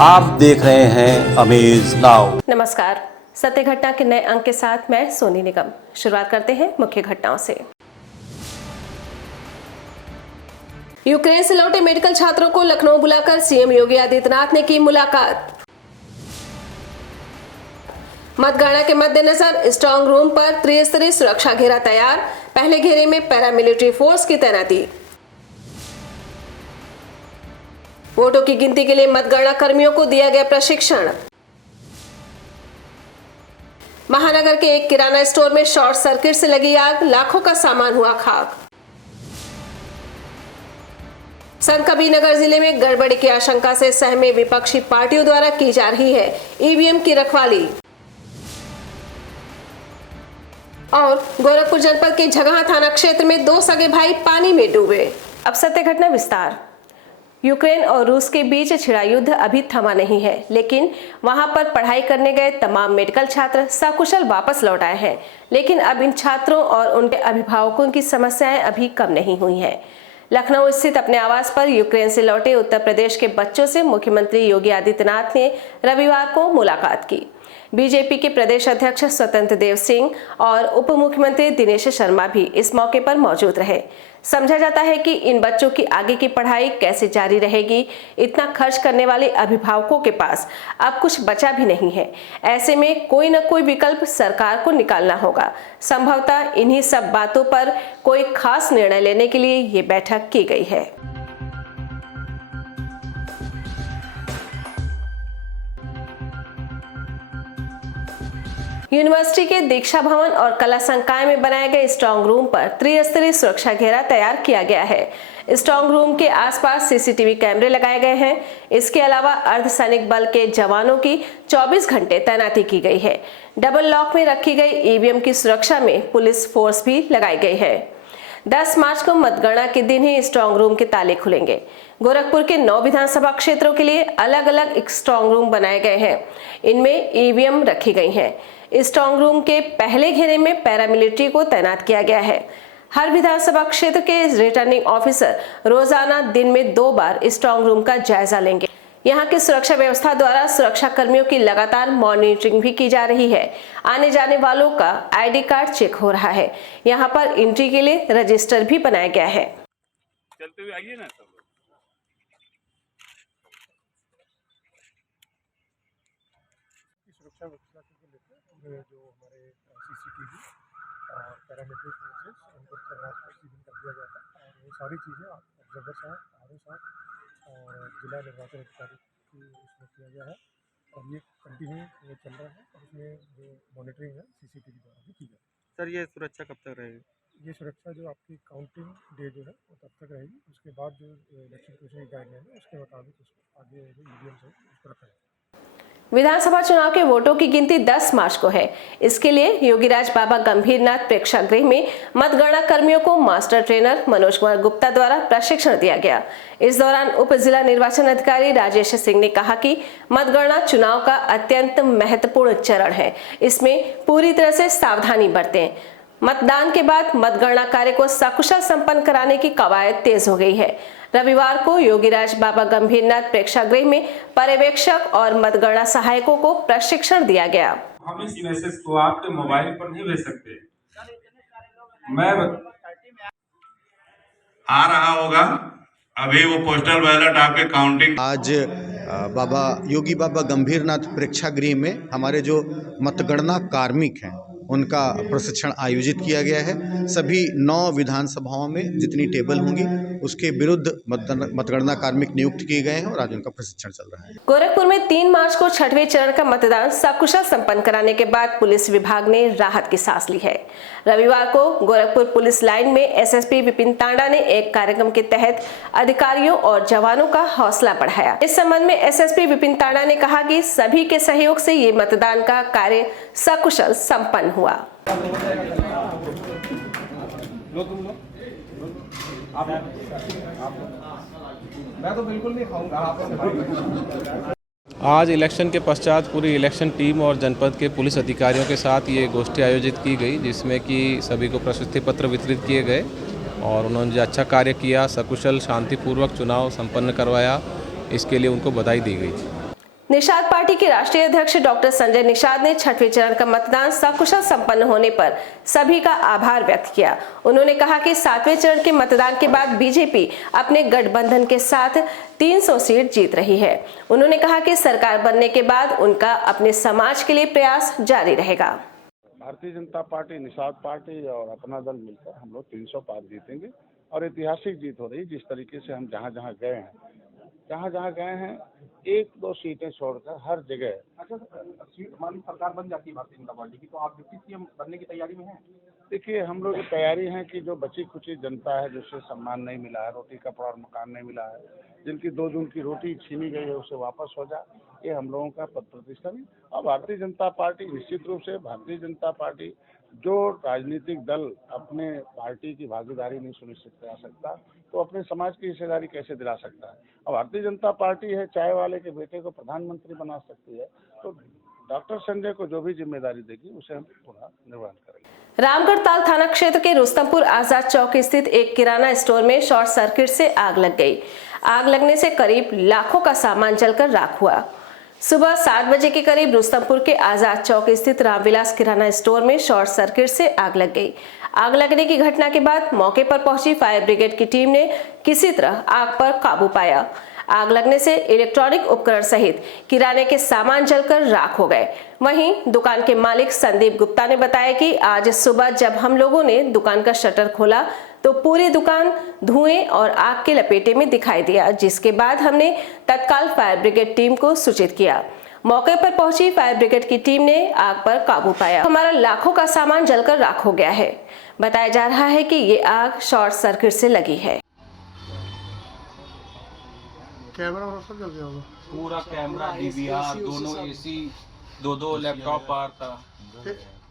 आप देख रहे हैं अमेज नाउ। नमस्कार, सत्य घटना के नए अंक के साथ मैं सोनी निगम। शुरुआत करते हैं मुख्य घटनाओं से। यूक्रेन से लौटे मेडिकल छात्रों को लखनऊ बुलाकर सीएम योगी आदित्यनाथ ने की मुलाकात। मतगणना के मद्देनजर स्ट्रांग रूम पर त्रिस्तरीय सुरक्षा घेरा तैयार, पहले घेरे में पैरामिलिट्री फोर्स की तैनाती। वोटों की गिनती के लिए मतगणना कर्मियों को दिया गया प्रशिक्षण। महानगर के एक किराना स्टोर में शॉर्ट सर्किट से लगी आग, लाखों का सामान हुआ खाक। संतकबीरनगर जिले में गड़बड़ी की आशंका से सहमे विपक्षी पार्टियों द्वारा की जा रही है ईवीएम की रखवाली। और गोरखपुर जनपद के झगहा थाना क्षेत्र में 2 सगे भाई पानी में डूबे। अब सत्य घटना विस्तार। यूक्रेन और रूस के बीच छिड़ा युद्ध अभी थमा नहीं है, लेकिन वहां पर पढ़ाई करने गए तमाम मेडिकल छात्र सकुशल वापस लौट आए हैं। लेकिन अब इन छात्रों और उनके अभिभावकों की समस्याएं अभी कम नहीं हुई हैं। लखनऊ स्थित अपने आवास पर यूक्रेन से लौटे उत्तर प्रदेश के बच्चों से मुख्यमंत्री योगी आदित्यनाथ ने रविवार को मुलाकात की। बीजेपी के प्रदेश अध्यक्ष स्वतंत्र देव सिंह और उप मुख्यमंत्री दिनेश शर्मा भी इस मौके पर मौजूद रहे। समझा जाता है कि इन बच्चों की आगे की पढ़ाई कैसे जारी रहेगी, इतना खर्च करने वाले अभिभावकों के पास अब कुछ बचा भी नहीं है। ऐसे में कोई न कोई विकल्प सरकार को निकालना होगा। संभवतः इन्हीं सब बातों पर कोई खास निर्णय लेने के लिए ये बैठक की गई है। यूनिवर्सिटी के दीक्षा भवन और कला संकाय में बनाए गए स्ट्रांग रूम पर त्रिस्तरीय सुरक्षा घेरा तैयार किया गया है। स्ट्रांग रूम के आसपास सीसीटीवी कैमरे लगाए गए हैं। इसके अलावा अर्धसैनिक बल के जवानों की 24 घंटे तैनाती की गई है। डबल लॉक में रखी गई ईवीएम की सुरक्षा में पुलिस फोर्स भी लगाई गई है। 10 मार्च को मतगणना के दिन ही स्ट्रांग रूम के ताले खुलेंगे। गोरखपुर के 9 विधानसभा क्षेत्रों के लिए अलग अलग स्ट्रांग रूम बनाए गए हैं। इनमें ईवीएम रखी गई हैं। स्ट्रांग रूम के पहले घेरे में पैरामिलिट्री को तैनात किया गया है। हर विधानसभा क्षेत्र के रिटर्निंग ऑफिसर रोजाना दिन में 2 बार स्ट्रांग रूम का जायजा लेंगे। यहाँ की सुरक्षा व्यवस्था द्वारा सुरक्षा कर्मियों की लगातार मॉनिटरिंग भी की जा रही है। आने जाने वालों का आईडी कार्ड चेक हो रहा है। यहाँ पर एंट्री के लिए रजिस्टर भी बनाया गया है। चलते हुए आइए ना सब। सुरक्षा व्यवस्था को लेकर जो हमारे सीसीटीवी और पैरामिलिट्री फोर्सेस उनको तैनात कर दिया गया था। और वो सारी चीज़ें ऑब्जर्वर साहब, आरओ साहब और जिला निर्वाचन अधिकारी की उसमें किया गया है। और ये कंटिन्यू चल रहा है और उसमें जो मॉनिटरिंग है सीसीटीवी द्वारा भी की जाए। सर, ये सुरक्षा कब तक रहेगी? ये सुरक्षा जो आपकी काउंटिंग डे जो है वो तब तक रहेगी। उसके बाद जो इलेक्शन कमीशन की गाइडलाइन है उसके मुताबिक उसको आगे जो ईवीएम से उसको रखा जाए। विधानसभा चुनाव के वोटों की गिनती 10 मार्च को है। इसके लिए योगीराज बाबा गंभीरनाथ प्रेक्षागृह में मतगणना कर्मियों को मास्टर ट्रेनर मनोज कुमार गुप्ता द्वारा प्रशिक्षण दिया गया। इस दौरान उप जिला निर्वाचन अधिकारी राजेश सिंह ने कहा कि मतगणना चुनाव का अत्यंत महत्वपूर्ण चरण है। इसमें पूरी तरह से सावधानी बरतें। मतदान के बाद मतगणना कार्य को सकुशल संपन्न कराने की कवायद तेज हो गई है। रविवार को योगीराज बाबा गंभीरनाथ प्रेक्षागृह में पर्यवेक्षक और मतगणना सहायकों को प्रशिक्षण दिया गया। हम इस मैसेज को आपके मोबाइल पर नहीं भेज सकते। मैं आ रहा होगा अभी वो पोस्टल बैलेट आपके काउंटिंग। आज बाबा योगी बाबा गंभीरनाथ प्रेक्षागृह में हमारे जो मतगणना कार्मिक हैं उनका प्रशिक्षण आयोजित किया गया है। सभी 9 विधानसभाओं में जितनी टेबल होंगी उसके विरुद्ध मतगणना कार्मिक नियुक्त किए गए हैं और आज उनका प्रशिक्षण चल रहा है। गोरखपुर में 3 मार्च को 6वें चरण का मतदान सकुशल संपन्न कराने के बाद पुलिस विभाग ने राहत की सांस ली है। रविवार को गोरखपुर पुलिस लाइन में एसएसपी विपिन तांडा ने एक कार्यक्रम के तहत अधिकारियों और जवानों का हौसला बढ़ाया। इस संबंध में एसएसपी विपिन तांडा ने कहा कि सभी के सहयोग से ये मतदान का कार्य सकुशल संपन्न हुआ। मैं तो बिल्कुल नहीं खाऊंगा। आज इलेक्शन के पश्चात पूरी इलेक्शन टीम और जनपद के पुलिस अधिकारियों के साथ ये गोष्ठी आयोजित की गई, जिसमें कि सभी को प्रशस्ति पत्र वितरित किए गए और उन्होंने जो अच्छा कार्य किया, सकुशल शांतिपूर्वक चुनाव संपन्न करवाया, इसके लिए उनको बधाई दी गई। निषाद पार्टी के राष्ट्रीय अध्यक्ष डॉक्टर संजय निषाद ने छठवें चरण का मतदान सकुशल संपन्न होने पर सभी का आभार व्यक्त किया। उन्होंने कहा कि 7वें चरण के मतदान के बाद बीजेपी अपने गठबंधन के साथ 300 सीट जीत रही है। उन्होंने कहा कि सरकार बनने के बाद उनका अपने समाज के लिए प्रयास जारी रहेगा। भारतीय जनता पार्टी, निषाद पार्टी और अपना दल मिलकर हम लोग 300 पार जीतेंगे और ऐतिहासिक जीत हो रही। जिस तरीके से हम जहाँ जहाँ गए हैं 1-2 सीटें छोड़कर हर जगह। अच्छा, सीट हमारी सरकार बन जाती है भारतीय जनता पार्टी की, तो आप डिप्टी सीएम बनने की तैयारी में हैं? देखिए, हम लोग की तैयारी है कि जो बची खुची जनता है, जिसे सम्मान नहीं मिला है, रोटी कपड़ा और मकान नहीं मिला है, जिनकी 2 जून की रोटी छीनी गई है, उसे वापस हो जाए, ये हम लोगों का पद प्रतिष्ठा है। और भारतीय जनता पार्टी निश्चित रूप से, भारतीय जनता पार्टी जो राजनीतिक दल अपने पार्टी की भागीदारी नहीं सुनिश्चित करा सकता, तो अपने समाज की हिस्सेदारी कैसे दिला सकता है। और भारतीय जनता पार्टी है, चाय वाले के बेटे को प्रधानमंत्री बना सकती है, तो डॉक्टर संजय को जो भी जिम्मेदारी देगी उसे हम पूरा निर्वहन करेंगे। रामगढ़ ताल थाना क्षेत्र के रुस्तमपुर आजाद चौक स्थित एक किराना स्टोर में शॉर्ट सर्किट से आग लग गई। आग लगने से करीब लाखों का सामान जलकर राख हुआ। सुबह 7 बजे के करीब रुस्तमपुर के आजाद चौक स्थित रामविलास किराना स्टोर में शॉर्ट सर्किट से आग लग गई। आग लगने की घटना के बाद मौके पर पहुंची फायर ब्रिगेड की टीम ने किसी तरह आग पर काबू पाया। आग लगने से इलेक्ट्रॉनिक उपकरण सहित किराने के सामान जलकर राख हो गए। वहीं दुकान के मालिक संदीप गुप्ता ने बताया कि आज सुबह जब हम लोगों ने दुकान का शटर खोला तो पूरी दुकान धुएं और आग के लपेटे में दिखाई दिया, जिसके बाद हमने तत्काल फायर ब्रिगेड टीम को सूचित किया। मौके पर पहुंची फायर ब्रिगेड की टीम ने आग पर काबू पाया। हमारा लाखों का सामान जलकर राख हो गया है। बताया जा रहा है कि ये आग शॉर्ट सर्किट से लगी है। कैमरा सब जल गया होगा। पूरा कैमरा, डीवीआर, दोनों एसी, 2 लैपटॉप पार था।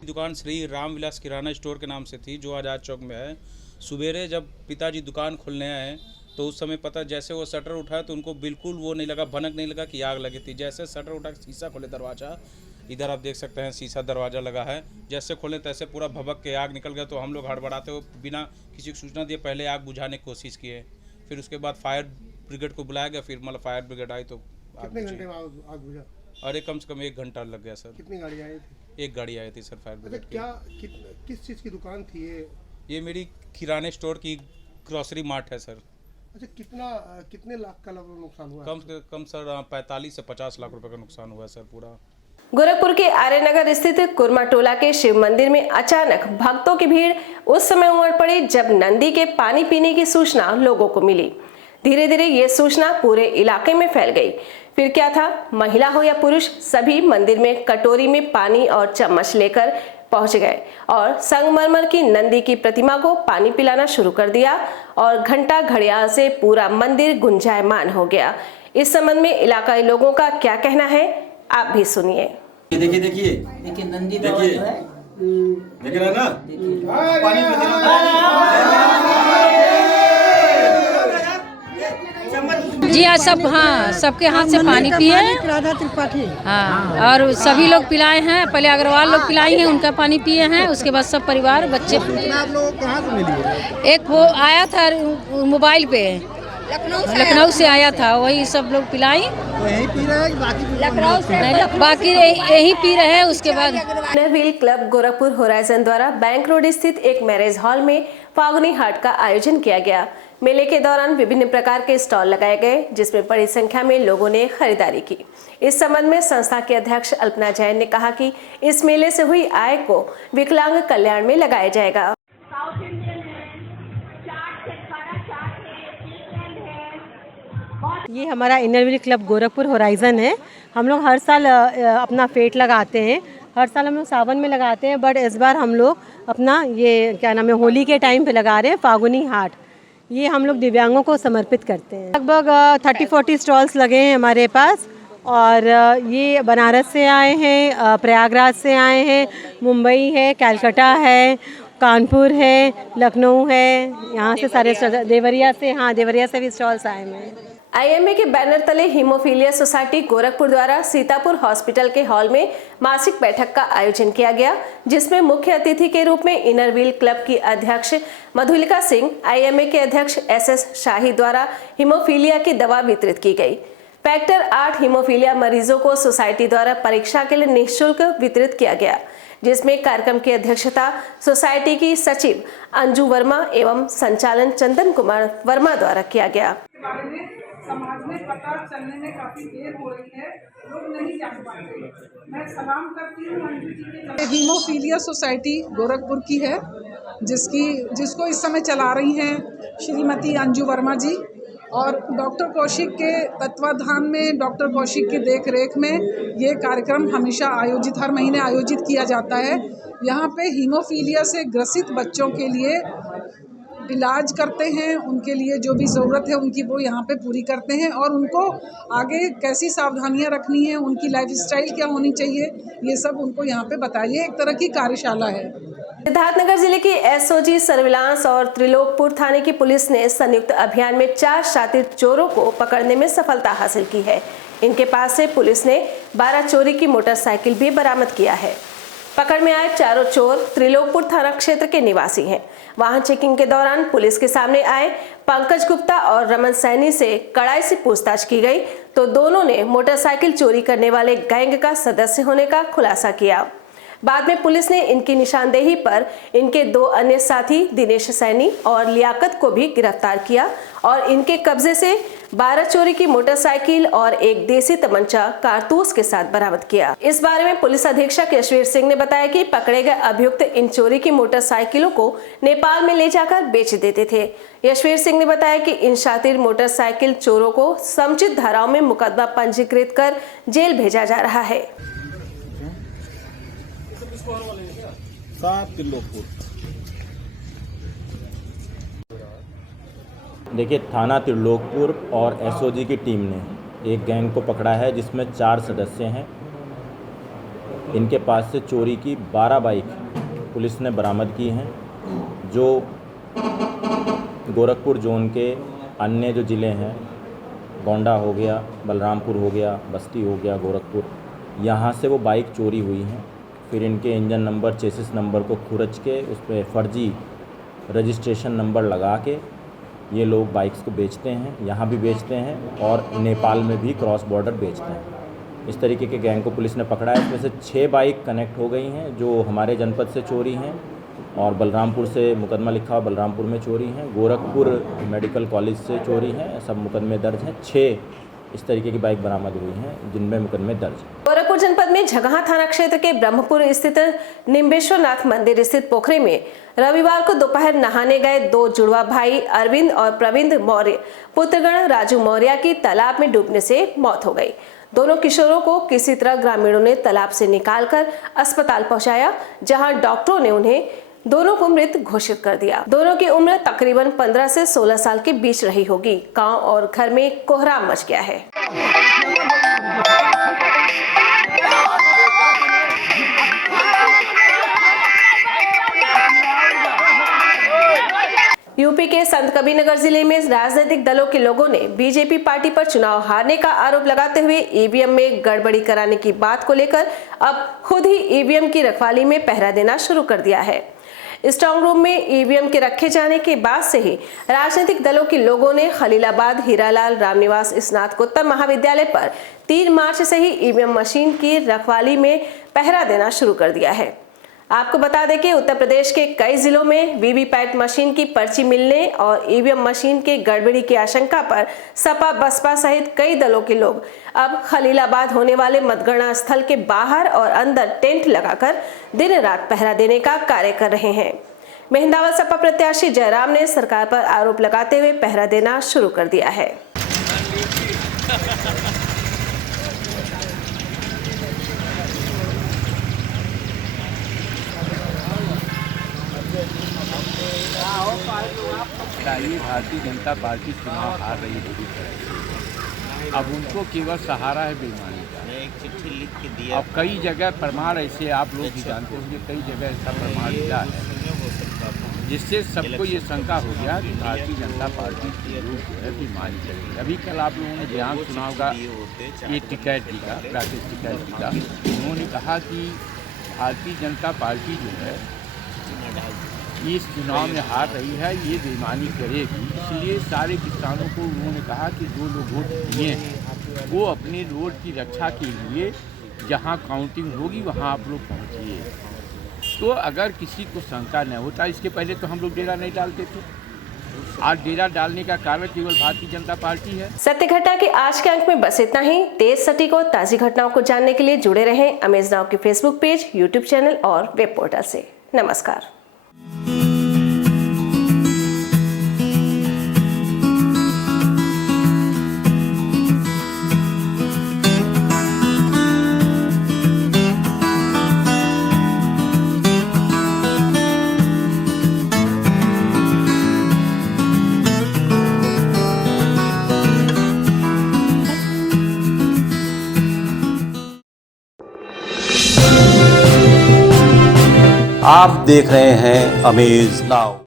दुकान श्री रामविलास किराना स्टोर के नाम से थी, जो आजाद चौक में है। सुबेरे जब पिताजी दुकान खोलने आए तो उस समय पता, जैसे वो शटर उठाया तो उनको बिल्कुल वो नहीं लगा, भनक नहीं लगा कि आग लगी थी। जैसे शटर उठा शीशा खोले, दरवाज़ा इधर आप देख सकते हैं, शीशा दरवाज़ा लगा है, जैसे खोले तैसे पूरा भभक के आग निकल गया। तो हम लोग हड़बड़ाते हुए बिना किसी को सूचना दिए पहले आग बुझाने की कोशिश किए। फिर उसके बाद फायर ब्रिगेड को बुलाया गया। फिर मतलब फायर ब्रिगेड आई तो कितने घंटे में आग बुझा? अरे कम से कम 1 घंटा लग गया सर। कितनी गाड़ी आई थी? 1 गाड़ी आई थी सर फायर ब्रिगेड की। क्या किस चीज़ की दुकान थी ये मेरी किराने स्टोर की ग्रोसरी मार्ट है सर। अच्छा, कितने लाख का नुकसान हुआ? कम से कम सर 45 से 50 लाख रुपए का नुकसान हुआ है सर पूरा। गोरखपुर के आर्यनगर स्थित कुरमा टोला के शिव मंदिर में अचानक भक्तों की भीड़ उस समय उमड़ पड़ी जब नंदी के पानी पीने की सूचना लोगों को मिली। धीरे धीरे ये सूचना पूरे इलाके में फैल गई। फिर क्या था, महिला हो या पुरुष, सभी मंदिर में कटोरी में पानी और चम्मच लेकर पहुंच गए और संगमरमर की नंदी की प्रतिमा को पानी पिलाना शुरू कर दिया और घंटा घड़ियाल से पूरा मंदिर गुंजायमान हो गया। इस संबंध में इलाकाई लोगों का क्या कहना है, आप भी सुनिए। देखिए नंदी देखिए, देख रहे ना, पानी जी आज सब, हाँ, सबके हाथ से पानी पिए। हाँ, और सभी लोग पिलाए हैं। पहले अग्रवाल लोग पिलाई हैं, उनका पानी पिए हैं। उसके बाद सब परिवार, बच्चे। आप लोगों को कहाँ से मिली? एक वो आया था मोबाइल पे, लखनऊ से आया था, वही सब लोग पिलाई। यही पी रहे हैं, बाकी यही पी रहे हैं। उसके बाद इनरव्हील क्लब गोरखपुर होराइजन द्वारा बैंक रोड स्थित एक मैरिज हॉल में फागुनी हाट का आयोजन किया गया। मेले के दौरान विभिन्न प्रकार के स्टॉल लगाए गए, जिसमें बड़ी संख्या में लोगों ने खरीदारी की। इस संबंध में संस्था के अध्यक्ष अल्पना जैन ने कहा कि इस मेले से हुई आय को विकलांग कल्याण में लगाया जाएगा। ये हमारा इनरव्हील क्लब गोरखपुर होराइजन है। हम लोग हर साल अपना फेट लगाते हैं। हर साल हम लोग सावन में लगाते हैं, बट इस बार हम लोग अपना ये क्या नाम है, होली के टाइम पे लगा रहे हैं फागुनी हाट। ये हम लोग दिव्यांगों को समर्पित करते हैं। लगभग 30-40 स्टॉल्स लगे हैं हमारे पास, और ये बनारस से आए हैं, प्रयागराज से आए हैं, मुंबई है, कलकत्ता है, कानपुर है, लखनऊ है, यहाँ से सारे देवरिया से, हाँ देवरिया से भी स्टॉल्स आए हैं। आईएमए के बैनर तले हीमोफीलिया सोसाइटी गोरखपुर द्वारा सीतापुर हॉस्पिटल के हॉल में मासिक बैठक का आयोजन किया गया, जिसमें मुख्य अतिथि के रूप में इनरव्हील क्लब की अध्यक्ष मधुलिका सिंह, आईएमए के अध्यक्ष SS शाही द्वारा हीमोफीलिया की दवा वितरित की गई। फैक्टर 8 हीमोफीलिया मरीजों को सोसाइटी द्वारा परीक्षा के लिए निःशुल्क वितरित किया गया, जिसमें कार्यक्रम की अध्यक्षता सोसाइटी की सचिव अंजू वर्मा एवं संचालन चंदन कुमार वर्मा द्वारा किया गया। समाज में पता चलने में काफी देर हो रही है, लोग नहीं जान पाते। मैं सलाम करती हूँ अंजू जी के। हीमोफीलिया सोसाइटी गोरखपुर की है, जिसको इस समय चला रही हैं श्रीमती अंजू वर्मा जी, और डॉक्टर कौशिक के तत्वाधान में, डॉक्टर कौशिक की देखरेख में ये कार्यक्रम हमेशा हर महीने आयोजित किया जाता है। यहाँ पे हीमोफीलिया से ग्रसित बच्चों के लिए इलाज करते हैं, उनके लिए जो भी ज़रूरत है उनकी वो यहाँ पे पूरी करते हैं, और उनको आगे कैसी सावधानियाँ रखनी है, उनकी लाइफस्टाइल क्या होनी चाहिए, ये सब उनको यहाँ पे बताइए। एक तरह की कार्यशाला है। सिद्धार्थनगर जिले की एसओजी सर्विलांस और त्रिलोकपुर थाने की पुलिस ने संयुक्त अभियान में 4 शातिर चोरों को पकड़ने में सफलता हासिल की है। इनके पास से पुलिस ने 12 चोरी की मोटरसाइकिल भी बरामद किया है। पकड़ में आए चारों चोर त्रिलोकपुर थाना क्षेत्र के निवासी हैं। वाहन चेकिंग के दौरान पुलिस के सामने आए पंकज गुप्ता और रमन सैनी से कड़ाई से पूछताछ की गई, तो दोनों ने मोटरसाइकिल चोरी करने वाले गैंग का सदस्य होने का खुलासा किया। बाद में पुलिस ने इनकी निशानदेही पर इनके 2 अन्य साथी दिनेश सैनी और लियाकत को भी गिरफ्तार किया और इनके कब्जे से 12 चोरी की मोटरसाइकिल और एक देसी तमंचा कारतूस के साथ बरामद किया। इस बारे में पुलिस अधीक्षक यशवीर सिंह ने बताया कि पकड़े गए अभियुक्त इन चोरी की मोटरसाइकिलों को नेपाल में ले जाकर बेच देते थे। यशवीर सिंह ने बताया कि इन शातिर मोटरसाइकिल चोरों को समुचित धाराओं में मुकदमा पंजीकृत कर जेल भेजा जा रहा है। देखिए, थाना त्रिलोकपुर और एसओजी की टीम ने एक गैंग को पकड़ा है जिसमें 4 सदस्य हैं। इनके पास से चोरी की 12 बाइक पुलिस ने बरामद की हैं, जो गोरखपुर जोन के अन्य जो ज़िले हैं, गोंडा हो गया, बलरामपुर हो गया, बस्ती हो गया, गोरखपुर, यहाँ से वो बाइक चोरी हुई हैं। फिर इनके इंजन नंबर, चेसिस नंबर को खुरच के उस पर फर्जी रजिस्ट्रेशन नंबर लगा के ये लोग बाइक्स को बेचते हैं, यहाँ भी बेचते हैं और नेपाल में भी क्रॉस बॉर्डर बेचते हैं। इस तरीके के गैंग को पुलिस ने पकड़ा है। इसमें से 6 बाइक कनेक्ट हो गई हैं जो हमारे जनपद से चोरी हैं, और बलरामपुर से मुकदमा लिखा हुआ बलरामपुर में चोरी हैं, गोरखपुर मेडिकल कॉलेज से चोरी हैं, सब मुकदमे दर्ज हैं। 6 इस तरीके की बाइक बरामद हुई हैं जिनमें मुकदमे दर्ज हैं। गोरखपुर जनपद में झगहा थाना क्षेत्र के ब्रह्मपुर स्थित निम्बेश्वर नाथ मंदिर स्थित पोखरे में रविवार को दोपहर नहाने गए 2 जुड़वा भाई अरविंद और प्रविंद मौर्य पुत्रगण राजू मौर्य की तालाब में डूबने से मौत हो गई। दोनों किशोरों को किसी तरह ग्रामीणों ने तालाब से निकालकर अस्पताल पहुंचाया, जहां डॉक्टरों ने उन्हें दोनों को मृत घोषित कर दिया। दोनों की उम्र तकरीबन 15 से 16 साल के बीच रही होगी। गांव और घर में कोहराम मच गया है। यूपी के संत कबीरनगर जिले में राजनीतिक दलों के लोगों ने बीजेपी पार्टी पर चुनाव हारने का आरोप लगाते हुए ईवीएम में गड़बड़ी कराने की बात को लेकर अब खुद ही ईवीएम की रखवाली में पहरा देना शुरू कर दिया है। स्ट्रांग रूम में ईवीएम के रखे जाने के बाद से ही राजनीतिक दलों के लोगों ने खलीलाबाद हीरालाल रामनिवास स्नातकोत्तर महाविद्यालय पर 3 मार्च से ही ईवीएम मशीन की रखवाली में पहरा देना शुरू कर दिया है। आपको बता दें कि उत्तर प्रदेश के कई जिलों में वीवीपैट मशीन की पर्ची मिलने और ईवीएम मशीन के गड़बड़ी की आशंका पर सपा बसपा सहित कई दलों के लोग अब खलीलाबाद होने वाले मतगणना स्थल के बाहर और अंदर टेंट लगाकर दिन रात पहरा देने का कार्य कर रहे हैं। मेहंदावल सपा प्रत्याशी जयराम ने सरकार पर आरोप लगाते हुए पहरा देना शुरू कर दिया है। भारतीय जनता पार्टी चुनाव हार रही बुरी तरह से, अब उनको केवल सहारा है बेईमानी का। एक चिट्ठी लिख के दिया। अब कई जगह प्रमाण ऐसे आप लोग भी जानते होंगे, कई जगह ऐसा प्रमाण मिला है जिससे सबको ये शंका हो गया कि भारतीय जनता पार्टी के लोग जो है बेईमानी करेंगे। अभी कल आप लोगों ने ध्यान सुना होगा ये टिकैत जी का, राकेश टिकैत जी का, उन्होंने कहा कि भारतीय जनता पार्टी जो है इस चुनाव में हार रही है, ये बेईमानी करेगी। इसलिए सारे किसानों को उन्होंने कहा कि जो लोग वोट दिए हैं वो अपने रोड की रक्षा के लिए जहां काउंटिंग होगी वहां आप लोग पहुंचिए। तो अगर किसी को शंका न होता, इसके पहले तो हम लोग डेरा नहीं डालते थे, आज डेरा डालने का कारण केवल भारतीय जनता पार्टी है। सत्य घटना के आज के अंक में बस इतना ही। तेज सटीक और ताज़ी घटनाओं को जानने के लिए जुड़े रहें अमेज नाउ के फेसबुक पेज, यूट्यूब चैनल और वेब पोर्टल से। नमस्कार। आप देख रहे हैं अमेज नाउ।